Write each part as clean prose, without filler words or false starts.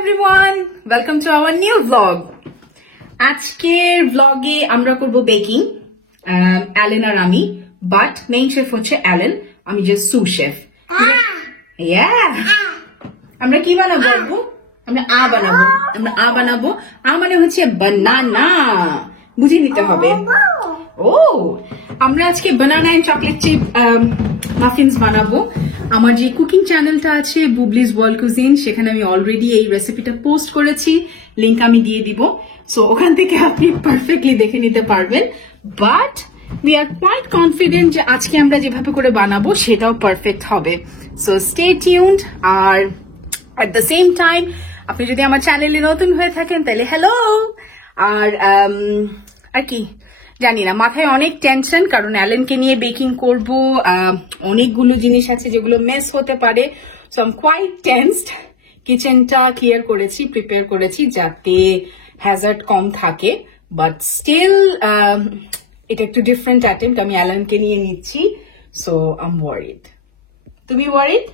everyone, welcome to our new vlog. আজকের vlog-এ আমরা করব বেকিং, অ্যালেন আর আমি, বাট মেইন শেফ হচ্ছে অ্যালেন, আমি জাস্ট সু শেফ। আমরা কি বানাবো আপু? আমরা বানাবো। মানে হচ্ছে বানানা, বুঝে নিতে হবে। ও আমরা আজকে বানানা এন্ড চকলেট চিপ মাফিনস বানাবো। আমার যে কুকিং চ্যানেলটা আছে বুবলিজ ওয়ার্ল্ড কুজিন, সেখানে আমি অলরেডি এই রেসিপিটা পোস্ট করেছি, লিংক আমি দিয়ে দিব, সো ওখান থেকে আপনি পারফেক্টলি দেখে নিতে পারবেন। But we are quite confident যে আজকে আমরা যেভাবে করে বানাবো সেটাও পারফেক্ট হবে, সো স্টে টিউনড। আর এট দ্য সেম টাইম আপনি যদি আমার চ্যানেলে নতুন হয়ে থাকেন তাহলে হ্যালো। আর কি জানি না, মাথায় অনেক টেনশন, কারণ অ্যালেনকে নিয়ে বেকিং করব, অনেকগুলো জিনিস আছে যেগুলো মেস হতে পারে, so I am quite tensed. কিচেনটা ক্লিয়ার করেছি, প্রিপেয়ার করেছি যাতে হ্যাজার্ড কম থাকে, বাট স্টিল এটা একটু ডিফারেন্ট অ্যাটেম্পট, আমি অ্যালেনকে নিয়ে নিচ্ছি, সো আই এম ওয়ারিড। তুমি ওয়ারিড?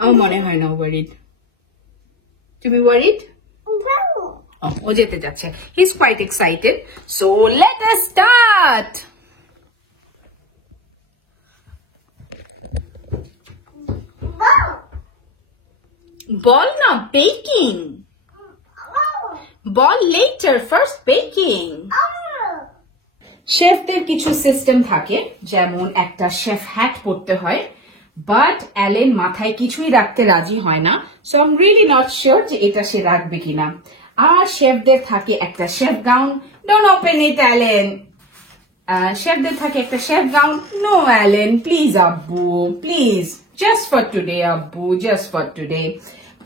আমার মনে হয় না ওয়ারিড। তুমি ওয়ারিড? ও যেতে যাচ্ছে, he is quite excited, so let us start. বল না বেকিং, বল লেটার, ফার্স্ট বেকিং। শেফদের কিছু সিস্টেম থাকে, যেমন একটা শেফ হ্যাট পরতে হয়, বাট অ্যালেন মাথায় কিছুই রাখতে রাজি হয় না, so I am really not sure যে এটা সে রাখবে কিনা। আর শেফদের থাকে একটা chef gown, don't open it Allen. শেফদের থাকে একটা chef gown, no Allen please আব্বু, প্লিজ, জাস্ট ফর টুডে আব্বু, just for today.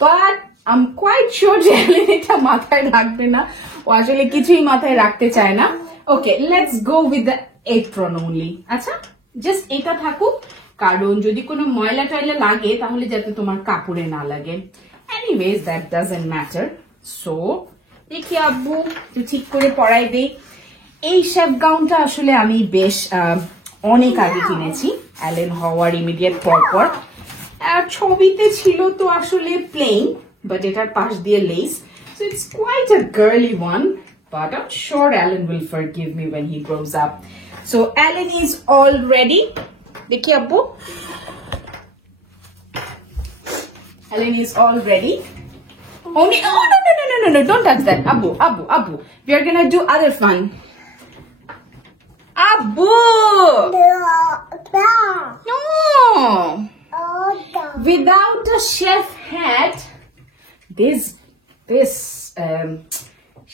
But I am quite sure যে অ্যালেন এটা মাথায় রাখবে না, ও আসলে কিছুই মাথায় রাখতে চায় না। Okay, let's go with the apron only. আচ্ছা, জাস্ট এটা থাকুক, কারণ যদি কোনো ময়লা টয়লা লাগে তাহলে যাতে তোমার কাপড়ে না লাগে। Anyways that doesn't matter. So দেখি আব্বু ঠিক করে পরাই দেই। এই শেফ গাউনটা আসলে আমি বেশ অনেক আগে কিনেছি, অ্যালেন হওয়ার ইমিডিয়েট পর। ছবিতে ছিল তো আসলে প্লেন, বাট এটার পাশ দিয়ে lace, so it's quite a girly one, but I'm sure Alan will forgive me when he grows up. So Alan is all ready. Dekhi Abbu. Alan is all ready. Only, oh no, don't touch that. Abbu. We are gonna do other fun. Abbu! No! Without a chef hat, this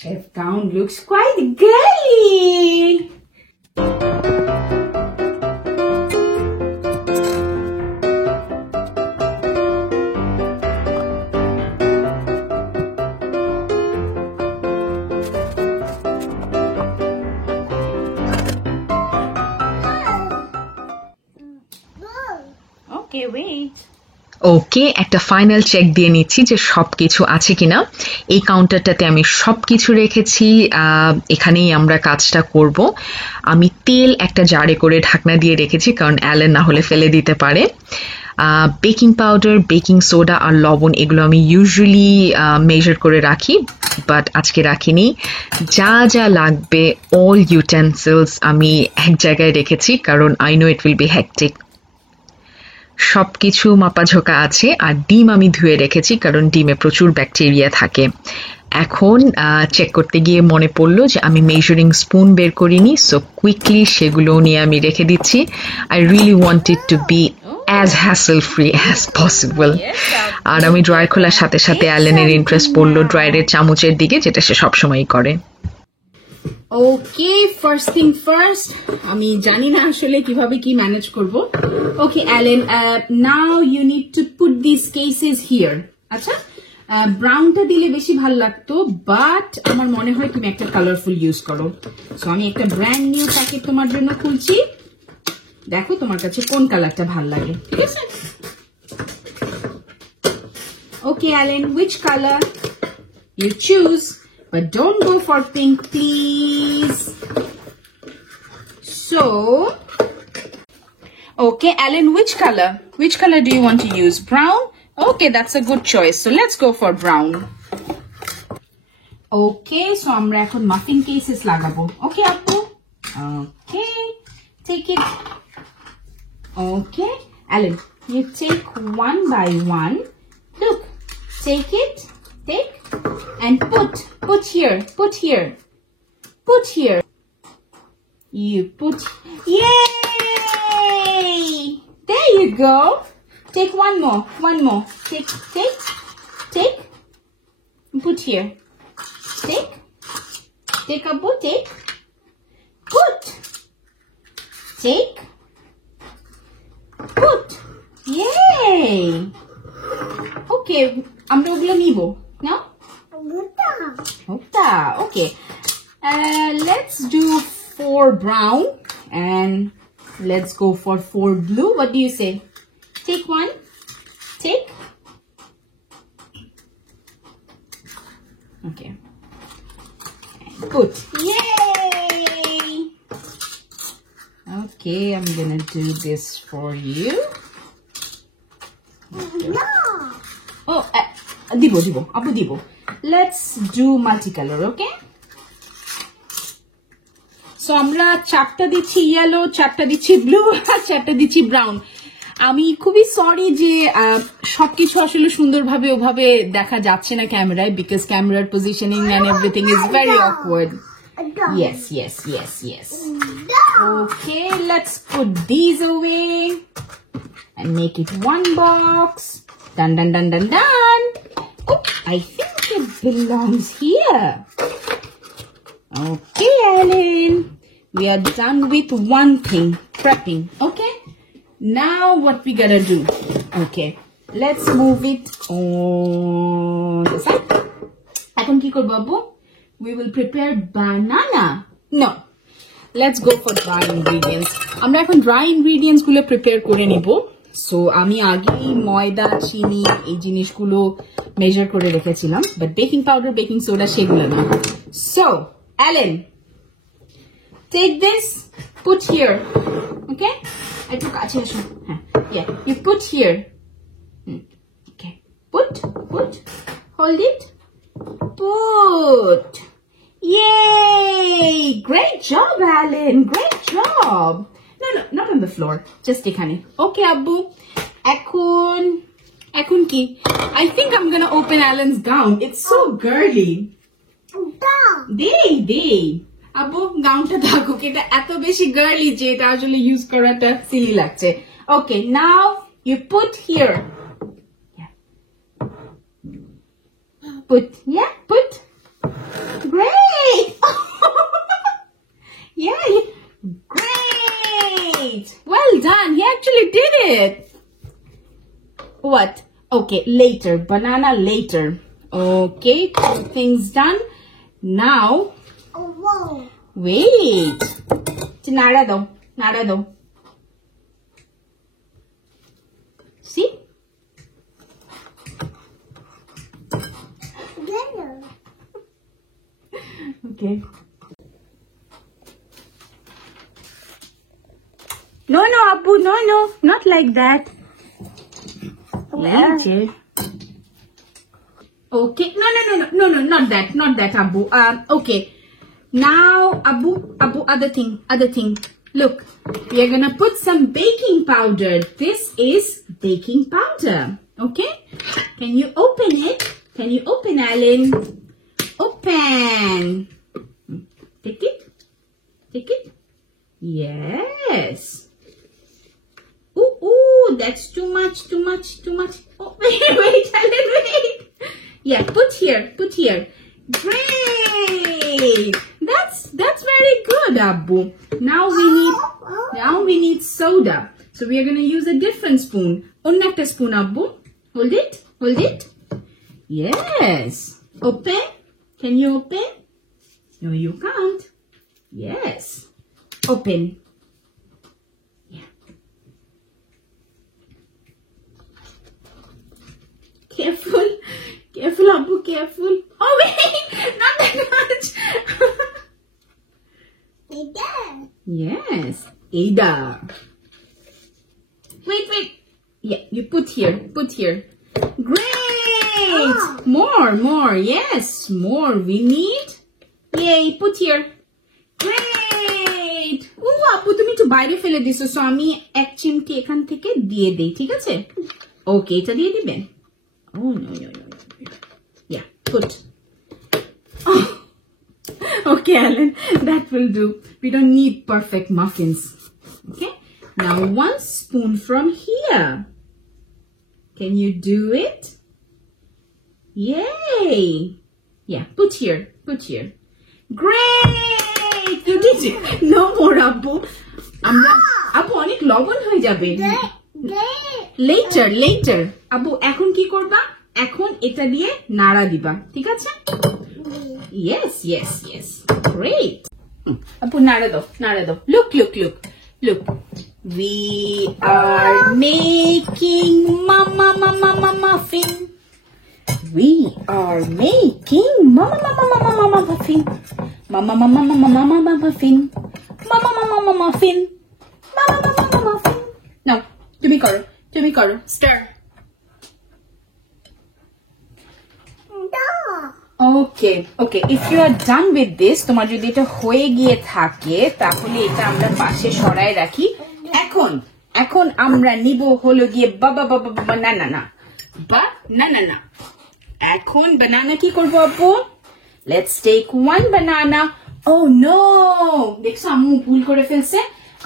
chef gown looks quite girly. Okay, wait. ওকে, একটা final check দিয়ে নিচ্ছি যে সবকিছু আছে কিনা। এই কাউন্টারটাতে আমি সবকিছু রেখেছি, এখানেই আমরা কাজটা করব। আমি তেল একটা জারে করে ঢাকনা দিয়ে রেখেছি, কারণ অ্যালেন না হলে ফেলে দিতে পারে। বেকিং পাউডার, বেকিং সোডা আর লবণ এগুলো আমি ইউজুয়ালি মেজার করে রাখি, বাট আজকে রাখিনি। যা যা লাগবে অল ইউটেন্সিলস আমি এক জায়গায় রেখেছি, কারণ I know it will be hectic. সবকিছু মাপাঝোকা আছে, আর ডিম আমি ধুয়ে রেখেছি, কারণ ডিমে প্রচুর ব্যাকটেরিয়া থাকে। এখন চেক করতে গিয়ে মনে পড়লো যে আমি মেজারিং স্পুন বের করিনি, সো কুইকলি সেগুলো নিয়ে আমি রেখে দিচ্ছি। I really want it to be as hassle free as possible. আর আমি ড্রয়ার খোলার সাথে সাথে অ্যালেনের ইন্টারেস্ট পড়লো ড্রয়ারের চামচের দিকে, যেটা সে সবসময়ই করে। ওকে, ফার্স্ট থিং ফার্স্ট, আমি জানি না আসলে কিভাবে কি ম্যানেজ করব। Okay Allen, now you need to put this cases here. আচ্ছা, ব্রাউনটা দিলে বেশি ভালো লাগতো, বাট আমার মনে হয় তুমি একটা কালারফুল ইউজ করো, সো আমি একটা ব্র্যান্ড নিউ প্যাকেট তোমার জন্য খুলছি। দেখো তোমার কাছে কোন কালারটা ভালো লাগে, ঠিক আছে? ওকে Allen, which color you choose? But don't go for pink, please. So, okay, Alan, which color do you want to use? Brown, Okay, that's a good choice. So let's go for brown. Okay, so আমরা এখন muffin cases লাগাবো. Okay, Appu? Okay, take it. Okay, Alan, you take one by one. Look, take it, take, and put here, put here, put here. You put, yay! There you go. Take one more, take, put here. Take a boot, put, take, put, yay! Okay, আমরা ওগুলো নিব, no? Okay. Let's do 4 brown and let's go for 4 blue. What do you say? Take one, take. Okay. Put. Yay! Okay, I'm gonna do this for you. No. Oh, dibo, Abu dibo. Let's do multicolor, okay? So আমরা 4টা দিচ্ছি yellow, 4টা দিচ্ছি blue, আর 4টা দিচ্ছি brown. আমি খুবই সরি যে সবকিছু আসলে সুন্দরভাবে ওভাবে দেখা যাচ্ছে না ক্যামেরায় because camera positioning and everything is very awkward. Yes. Okay, let's put these away and make it one box. Dun. Oh, I think it belongs here. Okay, Alan. We are done with one thing, prepping. Okay. Now what we gotta do? Okay. Let's move it on the side. এখন কি করব আব্বু? We will prepare banana. No. Let's go for dry ingredients. আমরা এখন dry ingredients গুলো prepare করে নিব. So আমি আগেই ময়দা, চিনি এই জিনিসগুলো measure করে রেখেছিলাম, but baking powder, baking soda সেগুলো না. So, Alan, take this, put here. Okay? একটু কাছে এসো. হ্যাঁ. Yeah, you put here. Okay. Put. Hold it. Put. Yay! Great job, Alan. Great job. No, not on the floor. Just এখানে. Okay, Abbu. এখন কি? I think I'm gonna open Alan's gown. It's so girly. Dey. Abbu, gownটা থাকুক. এটা এত বেশি girly যে এটা আসলে use করাটা silly লাগছে. Okay, now you put here. Yeah. Put. Great. Yeah. Great. Well done. He actually did it. What? Okay, later. Banana later. Okay, 2 things done. Now, wait. Nada do. See? Okay. No, Abbu, no, not like that. Later. Okay, no, not that, Abbu. Okay. Now, Abbu, other thing. Look, we are gonna put some baking powder. This is baking powder. Okay? Can you open it? Can you open, Alan? Open. Take it. Yes. Ooh, that's too much. Oh, wait, Alan, wait. Yeah, put here. Great. That's very good, Abbu. Now we need soda. So we are going to use a different spoon. Onnakta spoon, Abbu. Hold it. Yes. Open. Can you open? No, you can't. Yes. Open. Yeah. Careful, Abbu, careful. Oh, wait, not that much. Yes, Ada. Wait. Yeah, you put here. Great! More, yes, more. We need, yay, put here. Great! ও আপু তুমি একটু বাইরে ফেলে দিছো, সো আমি এক চিমটি এখান থেকে দিয়ে দেই, ঠিক আছে? ওকে, এটা দিয়ে দিবেন? Oh, no. Yeah, put. Oh. Okay, Alan, that will do. We don't need perfect muffins. Okay? Now 1 spoon from here. Can you do it? Yay! Yeah, put here. Great! You did it. No more, Abu. Abu, অনেক লবণ হয়ে যাবে। Later. Abu, এখন কি করবা? এখন এটা দিয়ে নাড়া দিবা, ঠিক আছে? Yes. Great. Abu, নাড়া দাও. Look. We are making mama muffin. We are making mama muffin. Mama muffin. No, তুমি করো. Stir. Okay. If you are done with this, তোমার যদি এটা হয়ে গিয়ে থাকে তাহলে এটা আমরা পাশে সরায় রাখি। এখন আমরা নিব হলো গিয়ে বানানা। এখন বানানা কি করব আপু? Let's take 1 banana. Oh no! দেখছো আম্মু ভুল করে ফেলছে।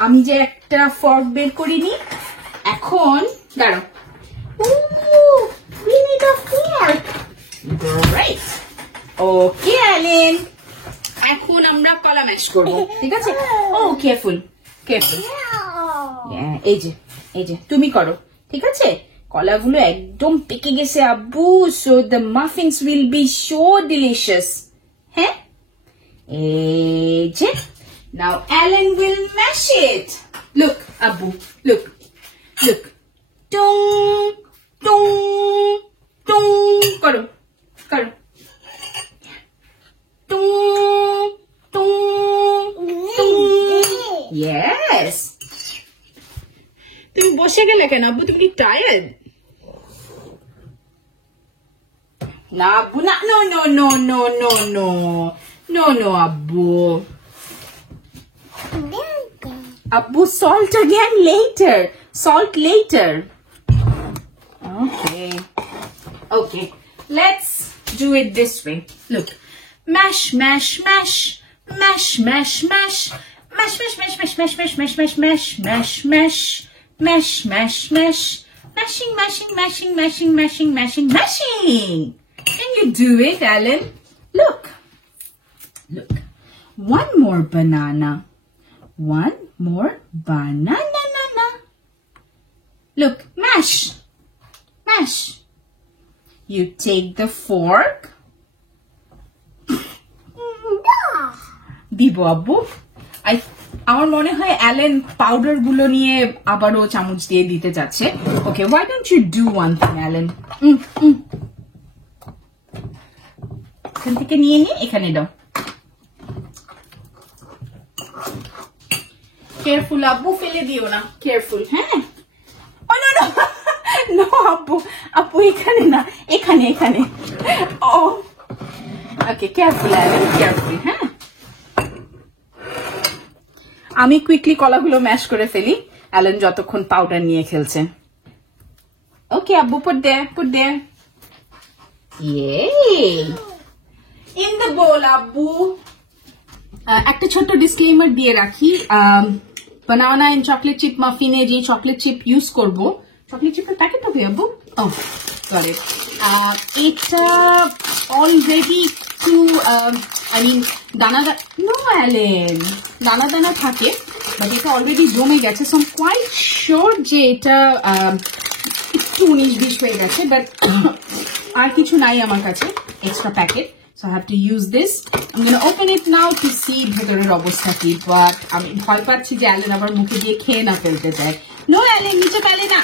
আমি যে একটা ফর্ক বের করিনি। এখন দাঁড়াও। Ooh, we need a fork. Great. Okay, Alan. এখন আমরা কলা ম্যাশ করব, ঠিক আছে? Oh, careful. এই যে তুমি করো, ঠিক আছে? কলাগুলো একদম পেকে গেছে আব্বু, so the muffins will be so delicious. হ্যাঁ, এই যে now Alan will mash it. Look, Abu, look. Tung করো. Yes. তুমি বসে গেলে কেন আব্বু? তুমি টায়ার্ড? না আব্বু, না, no আব্বু. Abu, salt again later. Okay. Let's do it this way. Look. Mash. Mashing. Can you do it, Alan? Look. 1 more banana. Look, mash. You take the fork. দিব আব্বু। আমার মনে হয় অ্যালেন পাউডার গুলো নিয়ে আবারও চামচ দিয়ে দিতে যাচ্ছে। ওকে, why don't you do one thing, Alan? এখান থেকে নিয়ে এখানে দাও। কেয়ারফুল আব্বু, ফেলে দিও না, কেয়ারফুল। হ্যাঁ, নো আব্বু এখানে না, এখানে। ওকে, কেয়ারফুল অ্যালেন, কেয়ারফুল। হ্যাঁ, আমি কুইকলি কলাগুলো ম্যাশ করে ফেলি, অ্যালেন যতক্ষণ পাউডার নিয়ে খেলছে। ওকে আব্বু, put there. Yay! In the bowl আব্বু। একটা ছোট্ট ডিসক্লেমার দিয়ে রাখি, বানানা এন্ড চকলেট চিপ মাফিনে যে চকলেট চিপ ইউজ করব, চকলেট চিপের প্যাকেট হবে আব্বু। সরি, এটা অলরেডি একটু দানা থাকে, বাট এটা অলরেডি জমে গেছে, সো আই কোয়াইট শিওর যে এটা একটু 19-20 হয়ে গেছে, বাট আর কিছু নাই আমার কাছে extra packet, so I have to use this. I'm going to open it now to see ভেতরের অবস্থা কি, বাট আমি ভয় পাচ্ছি যে অ্যালেন আবার মুখে দিয়ে খেয়ে না ফেলতে চায়। নো অ্যালেন, নিচে ফেলে না।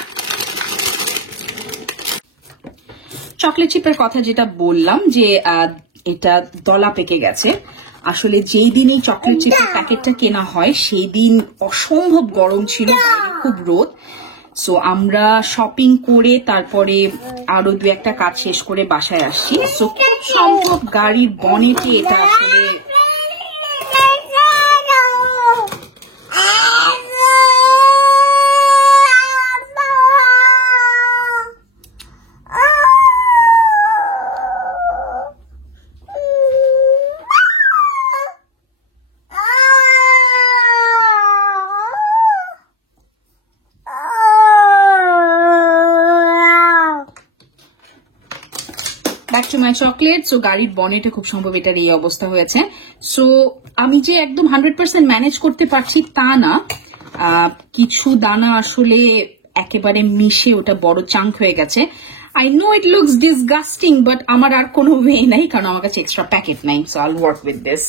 চকলেট চিপের কথা যেটা বললাম যে এটা দলা পেকে গেছে, আসলে যেই দিন এই চকলেট চিপের প্যাকেটটা কেনা হয় সেই দিন অসম্ভব গরম ছিল, খুব রোদ, সো আমরা শপিং করে তারপরে আরো দু একটা কাজ শেষ করে বাসায় আসছি। সো খুব সম্ভব গাড়ির বনেটে এটা আসলে back to my chocolate. So গাড়ির বনেটে খুব সম্ভব এটার এই অবস্থা হয়েছে। সো আমি যে একদম 100% ম্যানেজ করতে পারছি তা না, কিছু দানা আসলে একেবারে মিশে ওটা বড় চাঙ্ক হয়ে গেছে। I know it looks disgusting, but আমার আর কোনো ওয়ে নাই, কারণ আমার কাছে এক্সট্রা প্যাকেট নাই। সো আইল ওয়ার্ক উইথ দিস।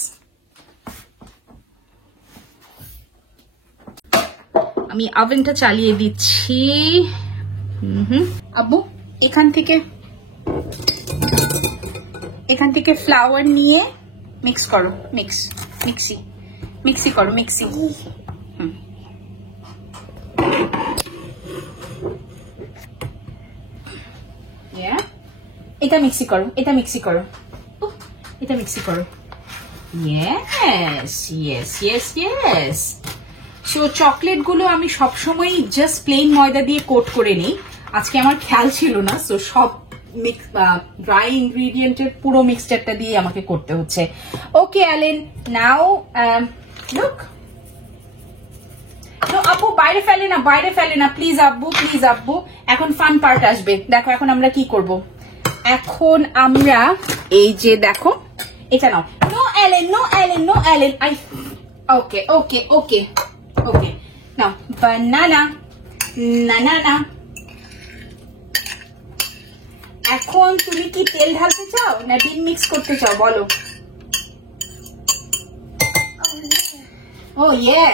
আমি ওভেনটা চালিয়ে দিচ্ছি। আব্বু এখান থেকে ফ্লাওয়ার নিয়ে মিক্স করো, মিক্সি করো। এটা মিক্সি করো। ইয়েস। সো চকলেট গুলো আমি সবসময় জাস্ট প্লেন ময়দা দিয়ে কোট করে নিই। আজকে আমার খেয়াল ছিল না, সো সব ড্রাই ইনগ্রিডিয়েন্টের পুরো মিক্সচারটা দিয়ে আমাকে করতে হচ্ছে। ওকে অ্যালেন, নাও লুক। আব্বু বাইরে ফেলে না প্লিজ আব্বু। এখন ফান পার্ট আসবে। দেখো এখন আমরা কি করব। এখন আমরা এই যে দেখো এটা নাও। No Allen. ওকে নাও বানানা। এখন তুমি কি তেল ঢালতে চাও না ডিম মিক্স করতে চাও বলো? ও ইয়ে,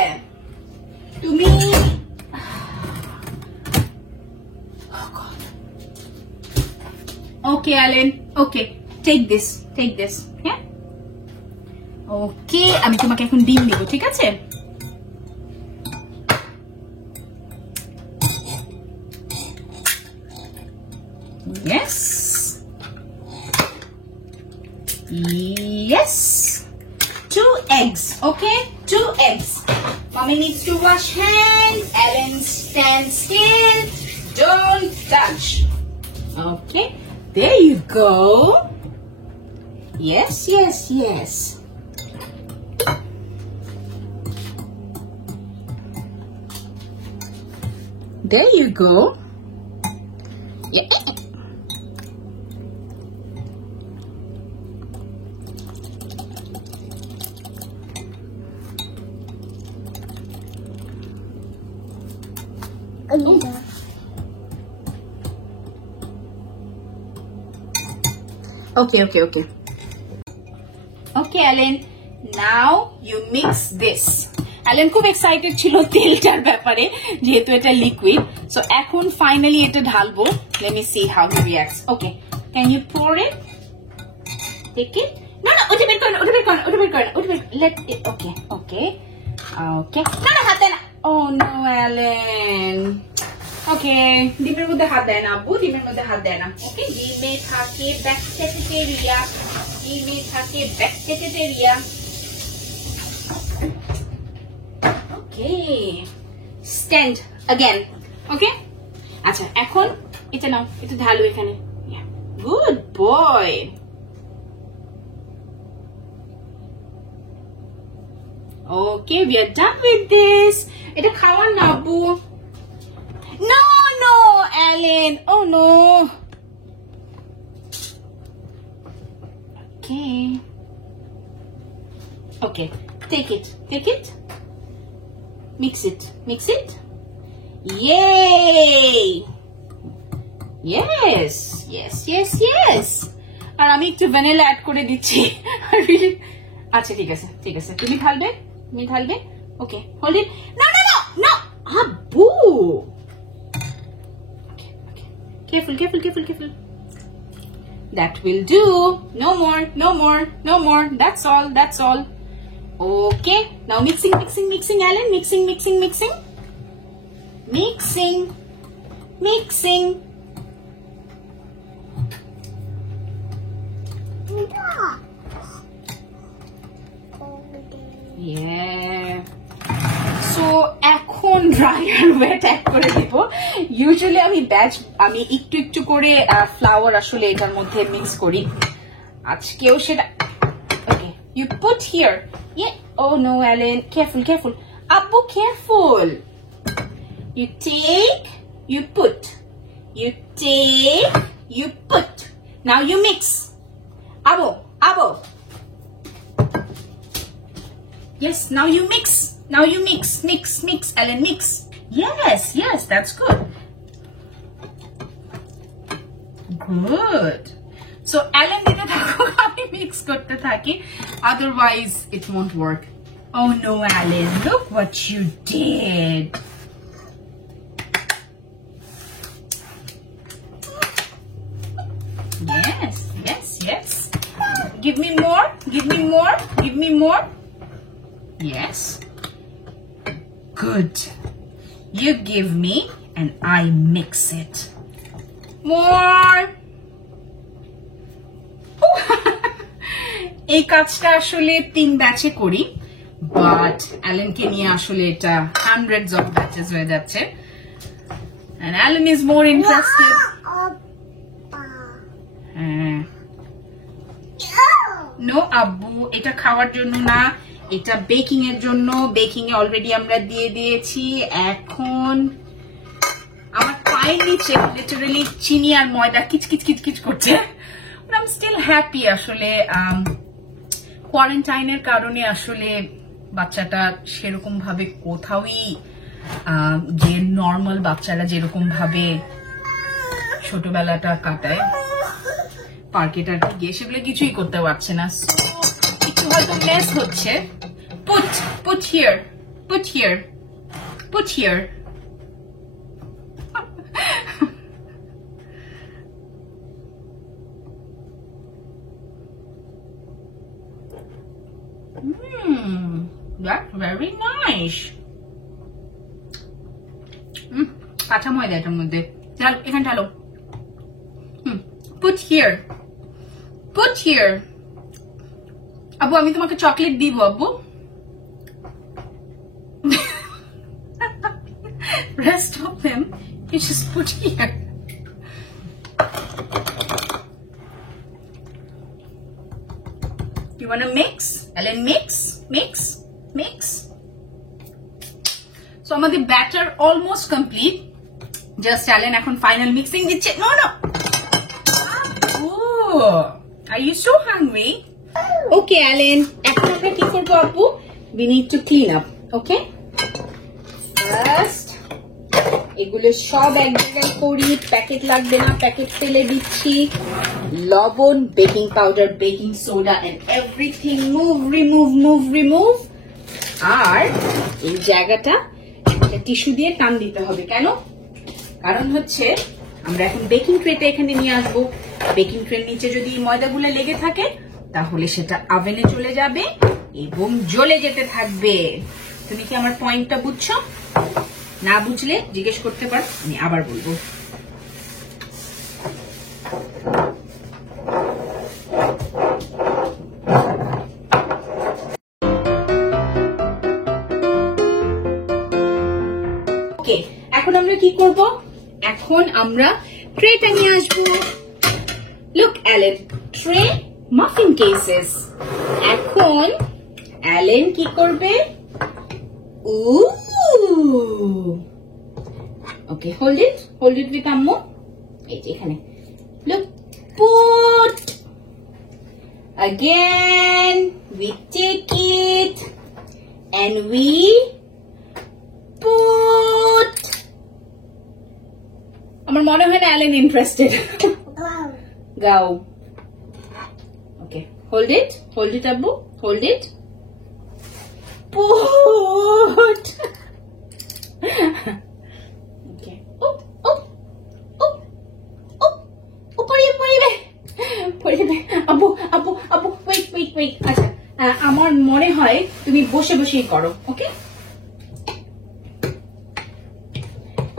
তুমি ওকে অ্যালেন, ওকে টেক দিস। হ্যাঁ ওকে, আমি তোমাকে এখন ডিম দিব, ঠিক আছে? Yes. 2 eggs. Okay, 2 eggs. Mommy needs to wash hands. Ellen, stand still. Don't touch. Okay, there you go. Yes. There you go. Yeah. Okay, Ellen. Now you mix this. Ellen খুব এক্সাইটেড ছিল তেলটার ব্যাপারে, যেহেতু এটা লিকুইড। সো এখন ফাইনালি এটা ঢালবো। Let me see how he reacts. Okay, can you pour it? Take it. No, ওটা বের করো না। Let it. Okay. না হাতে না। Oh no, Ellen. ওকে, ডিমের মধ্যে হাত দেয় না আব্বু, ওকে, ডিমে থাকে ব্যাকটেরিয়া। ওকে, স্ট্যান্ড अगेन। ওকে, আচ্ছা এখন এটা নাও, এটা ঢালো এখানে। Good boy. Okay, we are done with this. এটা খাওয়ার না আব্বু। No, Ellen. Oh no. Okay. Take it. Mix it. Yay. Yes. আর আমি একটু ভ্যানিলা অ্যাড করে দিচ্ছি। আচ্ছা ঠিক আছে, তুমি ঢালবে। ওকে, হোল্ড ইট। No. আব্বু, careful. That will do. No more. That's all. Okay, now mixing, Ellen. Mixing. Mixing. Yeah. So এখন dry আর wet এক করে দিব। Usually আমি একটু করে flour আসলে এটার মধ্যে mix করি। আজকেও সেটা Okay, you put here. Yeah. Oh no, Alan, careful. Abbu, careful. You take, you put. You take, you put. Now you mix. Abo. Yes, now you mix. Mix, Alan, mix. Yes, that's good. Good. So, Alan dite thako, ami mix korte thaki. Otherwise, it won't work. Oh no, Alan, look what you did. Yes. Give me more. Yes. Good. You give me and I mix it. More. এই কাজটা আসলে 3 ব্যাচে করি, বাট অ্যালেনকে নিয়ে আসলে এটা hundreds of batches হয়ে যাচ্ছে, and Alan is more interested. No, আব্বু, এটা খাওয়ার জন্য না, এটা বেকিং এর জন্য। বেকিং এ অলরেডি আমরা দিয়ে দিয়েছি। এখন আমার পায়ের নিচে লিটারালি চিনি আর ময়দা কিচকিচ করছে। But I'm still happy আসলে কোয়ারেন্টাইনের কারণে আসলে বাচ্চাটা সেরকম ভাবে কোথাওই যে নরমাল বাচ্চারা যেরকম ভাবে ছোটবেলাটা কাটায় পার্কে টার্কে গিয়ে সেগুলো কিছুই করতে পারছে না। একটু হয়তো মেস হচ্ছে। Put here. That's very nice. কাঁচা ময়দা এটার মধ্যে। এখানে ঢালো। Put here. আব্বু, আমি তোমাকে চকলেট দিব আব্বু। Rest of them you just put here. You wanna mix? Alan, mix. So আমাদের batter almost complete. Just Alan এখন final mixing দিচ্ছে। No. Oh, are you so hungry? Okay, Alan. এখন আমরা কি করব আপু? We need to clean up. Okay? First, এগুলো সব এক জায়গায় করি। প্যাকেট লাগবে না, প্যাকেট ফেলে দিচ্ছি। লবণ, baking powder, baking soda and everything remove. আর এই জায়গাটা একটা টিস্যু দিয়ে টান দিতে হবে। কেন? কারণ হচ্ছে আমরা এখন বেকিং ট্রেটা এখানে নিয়ে আসবো। বেকিং ট্রের নিচে যদি ময়দাগুলো লেগে থাকে তাহলে সেটা ওভেনে চলে যাবে এবং জ্বলে যেতে থাকবে। তুমি কি আমার পয়েন্টটা বুঝছো? না বুঝলে জিজ্ঞেস করতে পারো, আমি আবার বলবো। ওকে, এখন আমরা কি করব? এখন আমরা ট্রেটা নিয়ে আসবো। Look, Alan, tray muffin cases. এখন Alan কি করবে? Okay, hold it with Ammo. এই যে এখানে। Look, put. Again, we take it and we put. আমার মনে হয় না Alan interested. Go. Okay, hold it, Abbu. Hold it. Put. Okay. Oh. পড়িবে। আব্বু, wait. আচ্ছা, আমার মনে হয় তুমি বসেই করো, ওকে?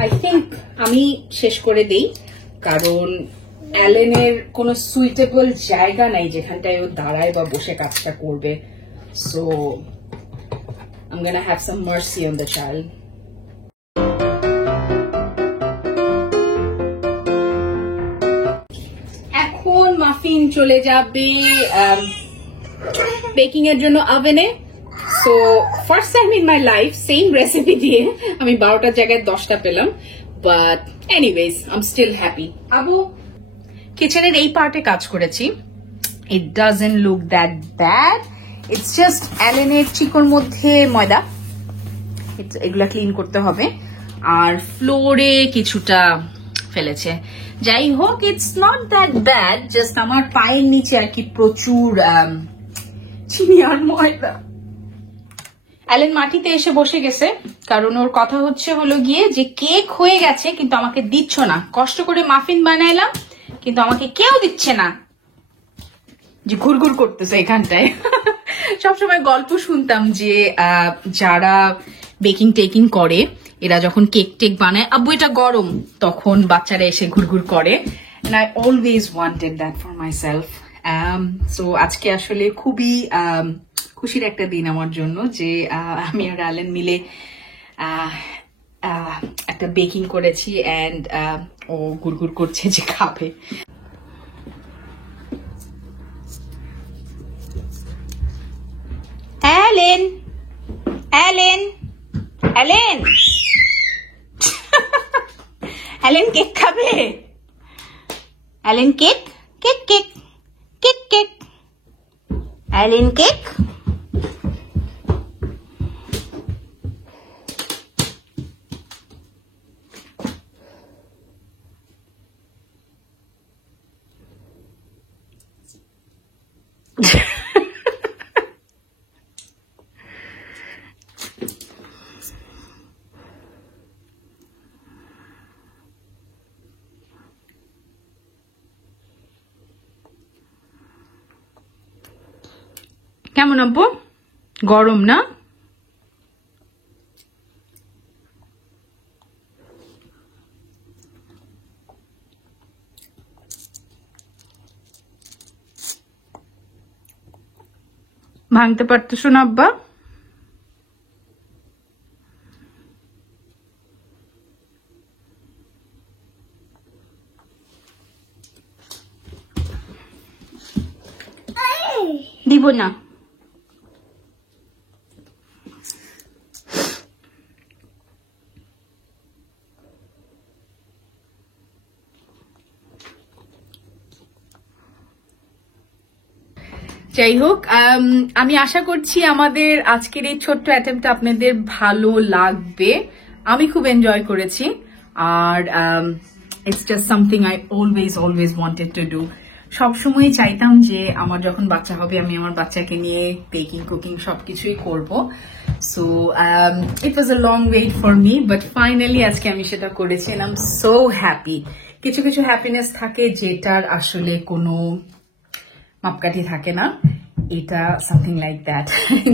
I think আমি শেষ করে দেই, কারণ অ্যালেনের কোনো সুইটেবল জায়গা নাই যেখানটায় ও দাঁড়ায় বা বসে কাজটা করবে। So I'm gonna have some mercy on the child. এখন মাফিন চলে যাবে বেকিং এর জন্য ওভেনে। So first time in my life same recipe দিয়ে আমি 12টার জায়গায় 10টা পেলাম, but anyways I am still happy. আবু কিচেনের এই পার্টে কাজ করেছি, it doesn't look that bad, it's just অ্যালেনের চিকন মধ্যে ময়দা, এগুলা ক্লিন করতে হবে, আর ফ্লোরে কিছুটা ফেলেছে। যাই হোক, it's not that bad, just আমার পায়ের নিচে আর কি প্রচুর চিনি আর ময়দা। অ্যালেন মাটিতে এসে বসে গেছে, কারণ ওর কথা হলো গিয়ে যে কেক হয়ে গেছে কিন্তু আমাকে দিচ্ছ না, কষ্ট করে মাফিন বানাইলাম কিন্তু আমাকে কেউ দিচ্ছে না, যে ঘুরঘুর করতেছে এখানটায়। সবসময় গল্প শুনতাম যে যারা বেকিং টেকিং করে এরা যখন কেক টেক বানায়, আব্বু এটা গরম, তখন বাচ্চারা এসে ঘুরঘুর করে। and I always wanted that for myself. So আজকে আসলে খুবই খুশির একটা দিন আমার জন্য যে আমি আর অ্যালেন মিলে একটা বেকিং করেছি, এন্ড ও ঘুরঘুর করছে যে খাবে। Allen, Allen, Allen, Allen cake খাবে? Allen cake, cake cake cake cake, Allen cake. কেমন আব্বু? গরম না? ভাঙতে পারতেছো না আব্বা? দিব না। যাই হোক, আমি আশা করছি আমাদের আজকের এই ছোট্ট অ্যাটেম্পটা আপনাদের ভালো লাগবে। আমি খুব এনজয় করেছি, আর it's just something I always wanted to do. সবসময় চাইতাম যে আমার যখন বাচ্চা হবে আমি আমার বাচ্চাকে নিয়ে বেকিং কুকিং সবকিছুই করব। So it was a long wait for me, but finally আজকে আমি সেটা করেছি, and I am so happy. কিছু কিছু হ্যাপিনেস থাকে যেটার আসলে কোনো মাপকাঠি থাকে না, এটা সামথিং লাইক দ্যাট।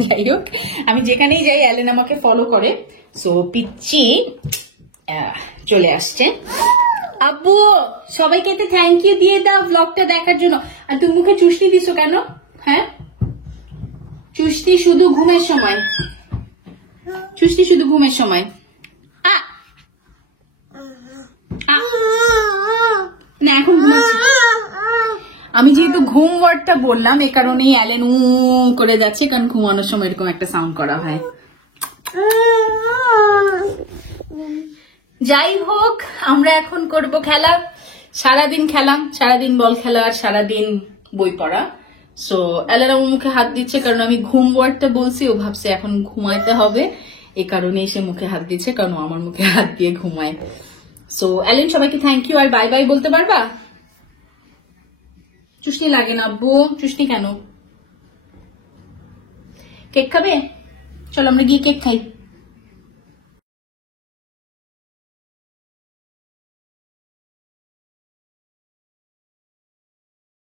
যাই হোক, আমি যেখানেই যাই অ্যালেন আমাকে ফলো করে। সো পিচ্চি চলে আসছে। আব্বু সবাইকে একটা থ্যাংক ইউ দিয়ে দাও ব্লগটা দেখার জন্য। আর তুমি মুখে চুষনি দিছো কেন? হ্যাঁ, চুষনি শুধু ঘুমের সময়, চুষনি শুধু ঘুমের সময়। না এখন ঘুমাচ্ছি। আমি যেহেতু ঘুম ওয়ার্ডটা বললাম এ কারণেই অ্যালেন করে যাচ্ছে, কারণ ঘুমানোর সময় এরকম একটা সাউন্ড করা হয়। যাই হোক, আমরা এখন করব খেলা। সারাদিন খেলাম, সারাদিন বল খেলা আর সারাদিন বই পড়া। সো অ্যালেন আমার মুখে হাত দিচ্ছে কারণ আমি ঘুম ওয়ার্ডটা বলছি, ও ভাবছে এখন ঘুমাইতে হবে, এই কারণে সে মুখে হাত দিচ্ছে, কারণ আমার মুখে হাত দিয়ে ঘুমায়। সো অ্যালেন সবাইকে থ্যাংক ইউ আর বাই বাই বলতে পারবা? চুষনি লাগে না আব্বু? চুষনি কেন? কেক খাবে? চলো আমরা গিয়ে কেক খাই।